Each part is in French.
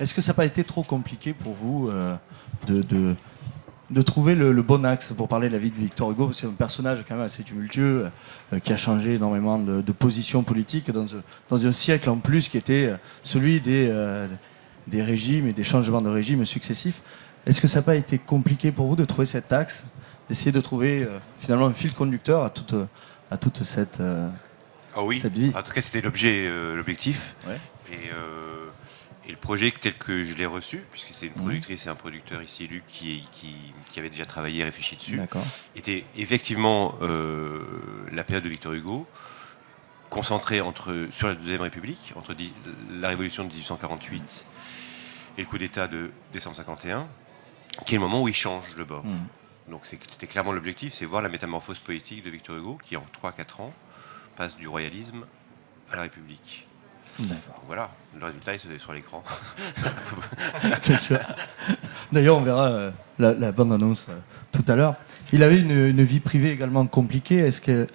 Est-ce que ça n'a pas été trop compliqué pour vous de trouver le bon axe pour parler de la vie de Victor Hugo? C'est un personnage quand même assez tumultueux, qui a changé énormément de position politique dans un siècle en plus qui était celui des régimes et des changements de régime successifs. Est-ce que ça n'a pas été compliqué pour vous de trouver cet axe, d'essayer de trouver finalement un fil conducteur à toute cette, Ah oui, cette vie? en tout cas c'était l'objectif. Ouais. Et le projet tel que je l'ai reçu, puisque c'est une productrice et un producteur ici élu qui avait déjà travaillé et réfléchi dessus, était effectivement la période de Victor Hugo, concentrée sur la Deuxième République, entre la Révolution de 1848 et le coup d'État de décembre 51, qui est le moment où il change de bord. Donc c'était clairement l'objectif, c'est voir la métamorphose politique de Victor Hugo, qui en 3-4 ans passe du royalisme à la République. D'accord. Voilà, le résultat est sur l'écran. D'ailleurs, on verra la bande-annonce tout à l'heure. Il avait une vie privée également compliquée. Est-ce que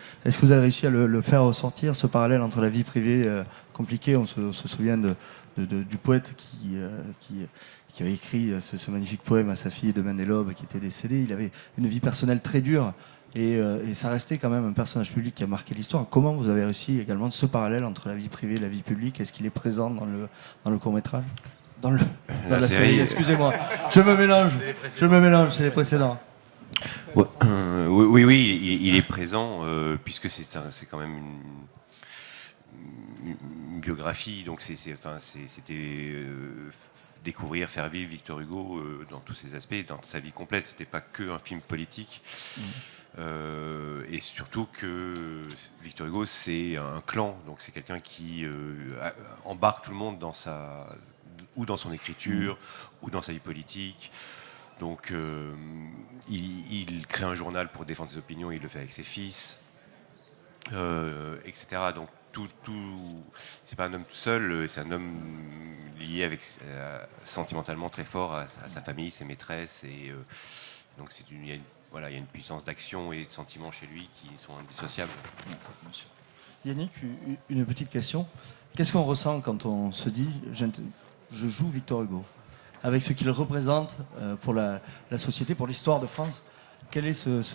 vous avez réussi à le faire ressortir, ce parallèle entre la vie privée compliquée? On se souvient du poète qui avait écrit ce magnifique poème à sa fille de Maine-et-Lobe qui était décédée. Il avait une vie personnelle très dure. Et ça restait quand même un personnage public qui a marqué l'histoire. Comment vous avez réussi également ce parallèle entre la vie privée et la vie publique? Est-ce qu'il est présent dans le court-métrage? Dans la série, excusez-moi. Je me mélange, c'est les précédents. Oui, il est présent, puisque c'est quand même une biographie. Donc c'était découvrir, faire vivre Victor Hugo dans tous ses aspects, dans sa vie complète. C'était pas que un film politique. Et surtout que Victor Hugo, c'est un clan, donc c'est quelqu'un qui embarque tout le monde dans son écriture, ou dans sa vie politique. Donc il crée un journal pour défendre ses opinions, il le fait avec ses fils, etc. Donc c'est pas un homme seul, c'est un homme lié sentimentalement très fort à sa famille, ses maîtresses, et donc il y a une puissance d'action et de sentiments chez lui qui sont indissociables. Yannick, une petite question. Qu'est-ce qu'on ressent quand on se dit je joue Victor Hugo, avec ce qu'il représente pour la société, pour l'histoire de France? Quel est ce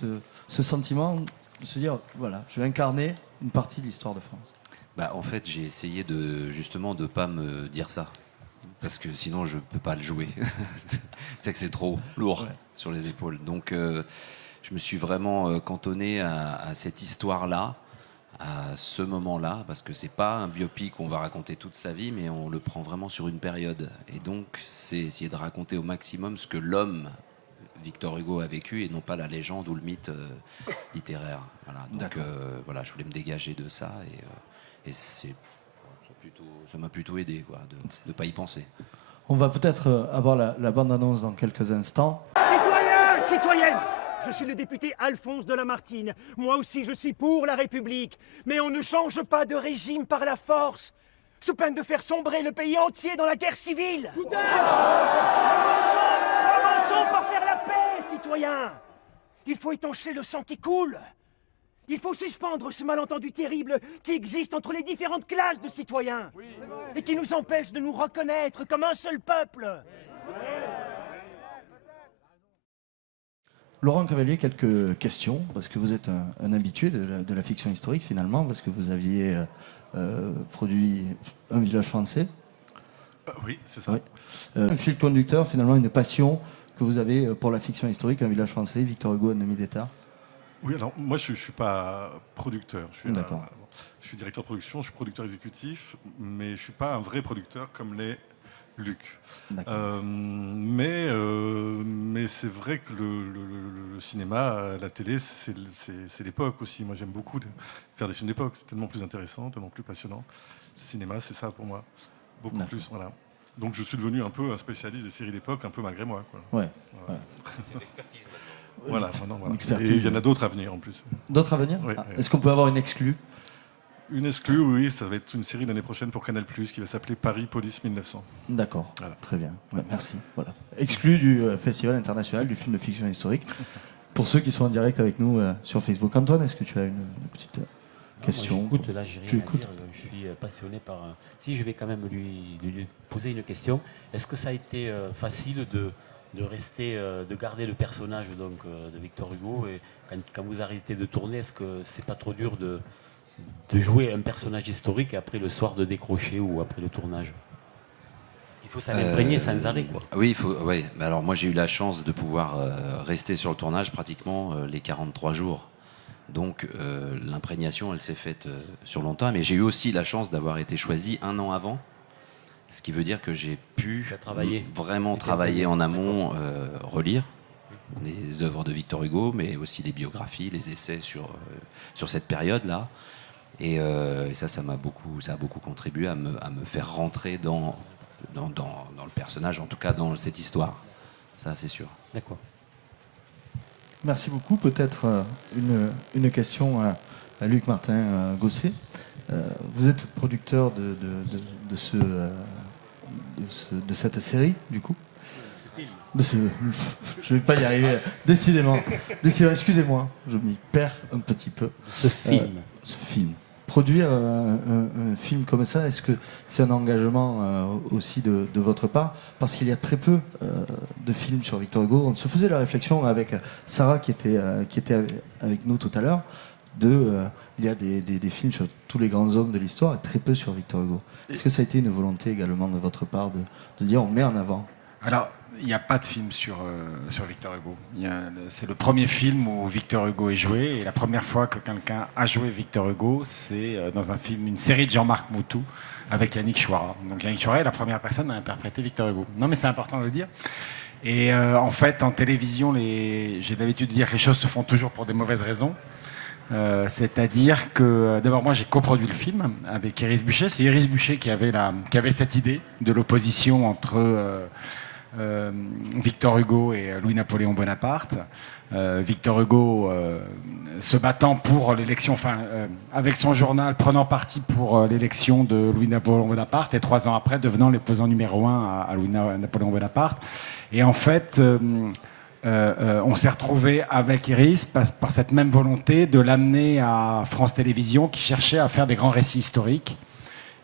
sentiment de se dire, voilà, je vais incarner une partie de l'histoire de France? En fait, j'ai essayé justement de ne pas me dire ça, parce que sinon je ne peux pas le jouer. C'est que c'est trop lourd sur les épaules. Donc je me suis vraiment cantonné à cette histoire-là, à ce moment-là, parce que c'est pas un biopic où on va raconter toute sa vie, mais on le prend vraiment sur une période. Et donc c'est essayer de raconter au maximum ce que l'homme Victor Hugo a vécu, et non pas la légende ou le mythe littéraire. Voilà. Donc voilà, je voulais me dégager de ça, et ça m'a plutôt aidé, quoi, de ne pas y penser. On va peut-être avoir la bande-annonce dans quelques instants. Citoyens, citoyennes, je suis le député Alphonse de Lamartine. Moi aussi, je suis pour la République. Mais on ne change pas de régime par la force, sous peine de faire sombrer le pays entier dans la guerre civile. Commençons par faire la paix, citoyens. Il faut étancher le sang qui coule. Il faut suspendre ce malentendu terrible qui existe entre les différentes classes de citoyens et qui nous empêche de nous reconnaître comme un seul peuple. Laurent Cavalier, quelques questions, parce que vous êtes un habitué de la fiction historique finalement, parce que vous aviez produit Un village français. Oui, c'est ça. Oui. Un fil conducteur, finalement, une passion que vous avez pour la fiction historique, Un village français, Victor Hugo, un ami d'État. Oui, alors moi je ne suis pas producteur. Je suis directeur de production, je suis producteur exécutif, mais je ne suis pas un vrai producteur comme l'est Luc. Mais c'est vrai que le cinéma, la télé, c'est l'époque aussi. Moi j'aime beaucoup faire des films d'époque, c'est tellement plus intéressant, tellement plus passionnant. Le cinéma, c'est ça pour moi, beaucoup plus. Voilà. Donc je suis devenu un peu un spécialiste des séries d'époque, un peu malgré moi, quoi. Ouais. Voilà. Et il y en a d'autres à venir en plus. D'autres à venir? Oui. Est-ce qu'on peut avoir une exclue? Une exclue, oui, ça va être une série l'année prochaine pour Canal+, qui va s'appeler Paris Police 1900. D'accord, voilà. Très bien, merci. Voilà. Exclu du Festival international du film de fiction historique. Pour ceux qui sont en direct avec nous sur Facebook. Antoine, est-ce que tu as une petite... question. Écoute, là, j'ai rien à dire. Je suis passionné par. Si, je vais quand même lui poser une question. Est-ce que ça a été facile de rester, de garder le personnage donc de Victor Hugo, et quand vous arrêtez de tourner, est-ce que c'est pas trop dur de jouer un personnage historique et après le soir de décrocher ou après le tournage? Parce qu'il faut s'en imprégner sans arrêt, quoi. Oui, ouais. Alors moi j'ai eu la chance de pouvoir rester sur le tournage pratiquement les 43 jours. Donc l'imprégnation, elle s'est faite sur longtemps. Mais j'ai eu aussi la chance d'avoir été choisi un an avant. Ce qui veut dire que j'ai pu vraiment travailler en amont, relire les œuvres de Victor Hugo, mais aussi les biographies, les essais sur cette période-là. Et ça a beaucoup contribué à me faire rentrer dans le personnage, en tout cas dans cette histoire. Ça, c'est sûr. D'accord. Merci beaucoup. Peut-être une question à Luc Martin Gosset. Vous êtes producteur de cette série, du coup. Je ne vais pas y arriver, décidément. Excusez-moi, je m'y perds un petit peu. Ce film. Produire un film comme ça, est-ce que c'est un engagement aussi de votre part? Parce qu'il y a très peu de films sur Victor Hugo. On se faisait la réflexion avec Sarah qui était avec nous tout à l'heure. Il y a des films sur tous les grands hommes de l'histoire et très peu sur Victor Hugo. Est-ce que ça a été une volonté également de votre part de dire on met en avant? Alors, il n'y a pas de film sur Victor Hugo. C'est le premier film où Victor Hugo est joué, et la première fois que quelqu'un a joué Victor Hugo, c'est dans un film, une série de Jean-Marc Moutou avec Yannick Chouara. Donc Yannick Chouara est la première personne à interpréter Victor Hugo. Non, mais c'est important de le dire. Et en fait, en télévision, j'ai l'habitude de dire que les choses se font toujours pour des mauvaises raisons. C'est-à-dire que d'abord moi j'ai coproduit le film avec Iris Buchet. C'est Iris Buchet qui avait cette idée de l'opposition entre Victor Hugo et Louis-Napoléon Bonaparte. Victor Hugo se battant pour l'élection, avec son journal prenant parti pour l'élection de Louis-Napoléon Bonaparte, et 3 ans après devenant l'opposant numéro 1 à Louis-Napoléon Bonaparte. Et en fait, on s'est retrouvé avec Iris par cette même volonté de l'amener à France Télévisions, qui cherchait à faire des grands récits historiques.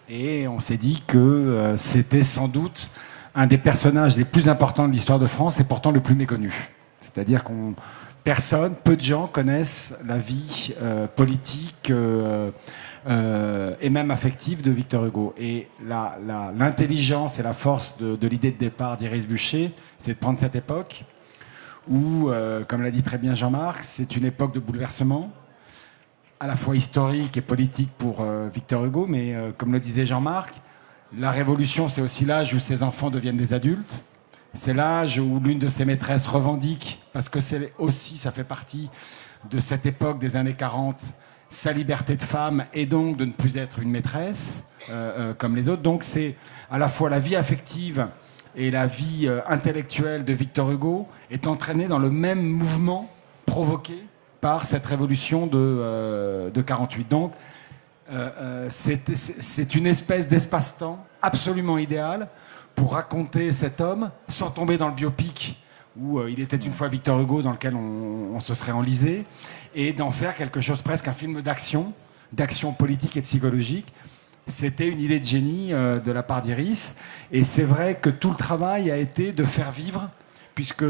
Et on s'est dit que c'était sans doute un des personnages les plus importants de l'histoire de France et pourtant le plus méconnu. C'est-à-dire peu de gens connaissent la vie politique et même affective de Victor Hugo. Et l'intelligence et la force de l'idée de départ d'Iris Buchet, c'est de prendre cette époque où, comme l'a dit très bien Jean-Marc, c'est une époque de bouleversement, à la fois historique et politique pour Victor Hugo, mais comme le disait Jean-Marc, la Révolution, c'est aussi l'âge où ses enfants deviennent des adultes. C'est l'âge où l'une de ses maîtresses revendique, parce que ça fait partie de cette époque des années 40, sa liberté de femme, et donc de ne plus être une maîtresse comme les autres. Donc c'est à la fois la vie affective et la vie intellectuelle de Victor Hugo est entraînée dans le même mouvement provoqué par cette révolution de 48. Donc c'est une espèce d'espace-temps absolument idéal pour raconter cet homme sans tomber dans le biopic où il était une fois Victor Hugo, dans lequel on se serait enlisé, et d'en faire quelque chose, presque un film d'action politique et psychologique. C'était une idée de génie de la part d'Iris, et c'est vrai que tout le travail a été de faire vivre, puisque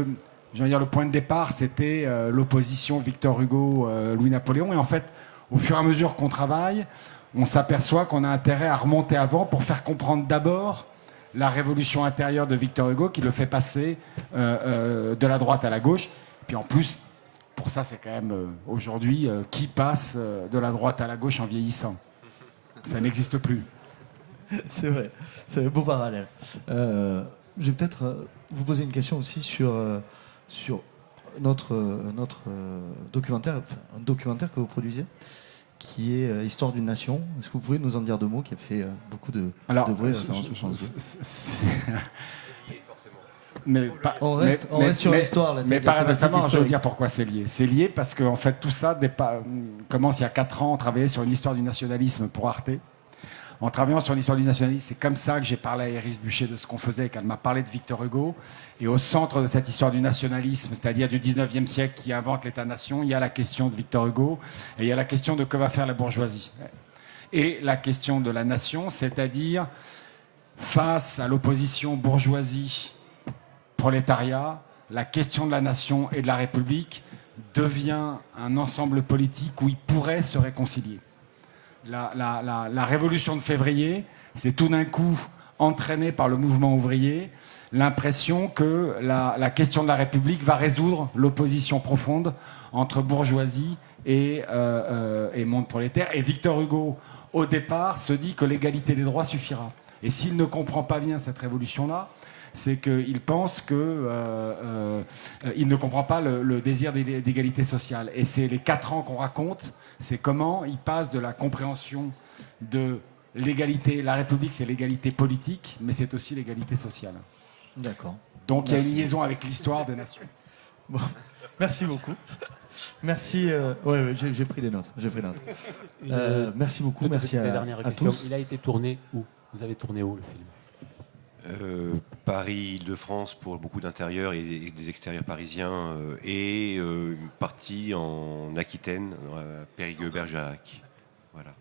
je veux dire, le point de départ c'était l'opposition Victor Hugo Louis-Napoléon, et en fait au fur et à mesure qu'on travaille, on s'aperçoit qu'on a intérêt à remonter avant pour faire comprendre d'abord la révolution intérieure de Victor Hugo qui le fait passer de la droite à la gauche. Puis en plus, pour ça, c'est quand même aujourd'hui qui passe de la droite à la gauche en vieillissant. Ça n'existe plus. C'est vrai, c'est un beau parallèle. Je vais peut-être vous poser une question aussi sur notre documentaire, un documentaire que vous produisez, qui est Histoire d'une nation. Est-ce que vous pouvez nous en dire 2 mots, qui a fait beaucoup de bruit récemment, je pense. On reste sur l'histoire. Mais paradoxalement, je veux dire pourquoi c'est lié. C'est lié parce que en fait, tout ça commence il y a 4 ans. On travaillait sur une histoire du nationalisme pour Arte. en travaillant sur l'histoire du nationalisme, c'est comme ça que j'ai parlé à Iris Buchet de ce qu'on faisait, qu'elle m'a parlé de Victor Hugo. Et au centre de cette histoire du nationalisme, c'est-à-dire du 19e siècle qui invente l'État-nation, il y a la question de Victor Hugo et il y a la question de que va faire la bourgeoisie. Et la question de la nation, c'est-à-dire face à l'opposition bourgeoisie-prolétariat, la question de la nation et de la République devient un ensemble politique où ils pourraient se réconcilier. La révolution de février, c'est tout d'un coup entraîné par le mouvement ouvrier l'impression que la question de la République va résoudre l'opposition profonde entre bourgeoisie et monde prolétaire. Et Victor Hugo, au départ, se dit que l'égalité des droits suffira. Et s'il ne comprend pas bien cette révolution-là, c'est qu'il pense qu'il ne comprend pas le désir d'égalité sociale. Et c'est les 4 ans qu'on raconte, c'est comment il passe de la compréhension de l'égalité. La République, c'est l'égalité politique, mais c'est aussi l'égalité sociale. D'accord. Donc il y a une liaison avec l'histoire des nations. Bon, merci beaucoup. Merci. Ouais, j'ai pris des notes. Merci beaucoup. Merci à tous. Il a été tourné où? Vous avez tourné où le film? Paris, Île-de-France pour beaucoup d'intérieurs et des extérieurs parisiens et une partie en Aquitaine, Périgueux-Bergerac. Voilà.